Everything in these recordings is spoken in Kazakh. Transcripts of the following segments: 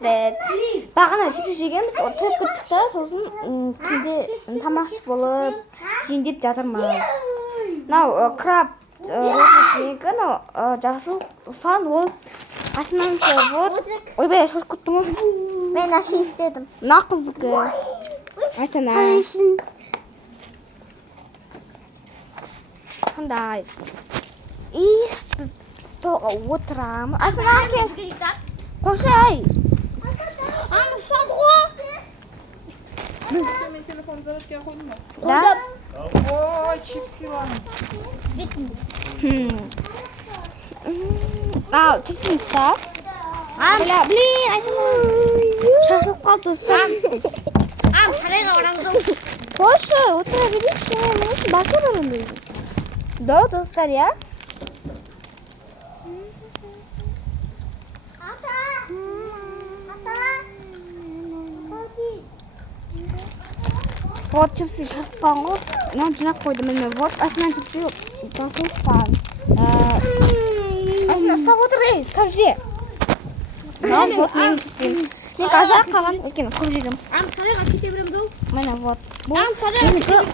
бэс. Багана чипшигэмс утгыг гүтгэхтэй суусан тэндээ тамаас болоо жиндид жадармаас. Now crab roast гэнэ жасан фан уу асман вот ой бай шуркутму Ben aşı istedim. нақзг асана хандай и сто утрам асана қошай Ama sadro. Мен телефон зарядке қойдым ба? да Ой, чипсилан. чипсин ста бля блин асана шашлық қалды достар Am sarayga oramdım. қошай утра берейікші мен басқа барамын да достар я вот чипсы шалтқан ғой мен жинап қойдым міне вот асынан чипсы жасыл фан асына ұстап отыр ей ұстап же вот менің чипсым сен қазақ қалған өйткені көп жедім Am sarayga ketebilirim ду. міне вот Am sarayga ketebilirim.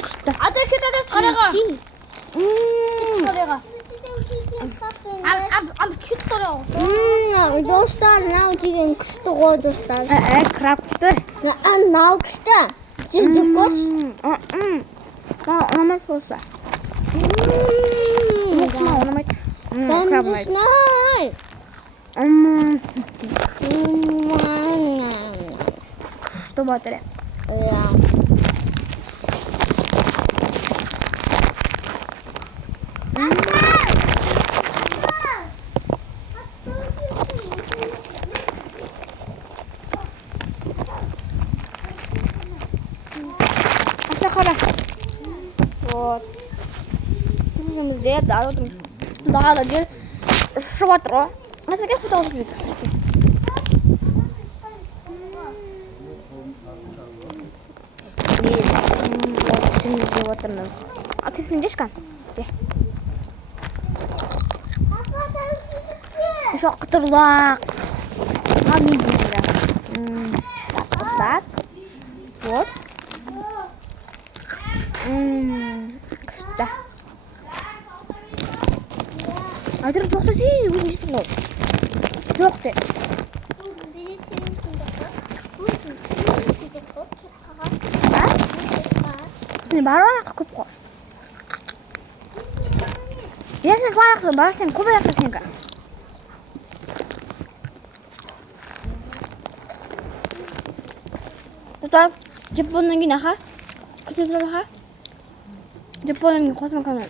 күшті Adır ketede sarayga. Sarayga. Am küt sarayga. Dostlar nav деген күшті ғой достар. краб күшті Нау күшті. Сен де көш. ұнамайды болса ұнамайды краб ұнайды Знай. күшті батыр аса қара вот темізімізде дағада жел ұшып жатыр ғой аса кеп фото алып жүрейік теміз жеп отырмыз тепсін жешкан жоқ құтырлақ так вот күшті айтыр жоқ десе өзің жейсің ғой жоқ де сен бар аяққа көп қой сен аяққа бар сен көп аяққа сенікі Tutar, Japon'un yine ha. Kötü ha. Japon'un kosmo kanal.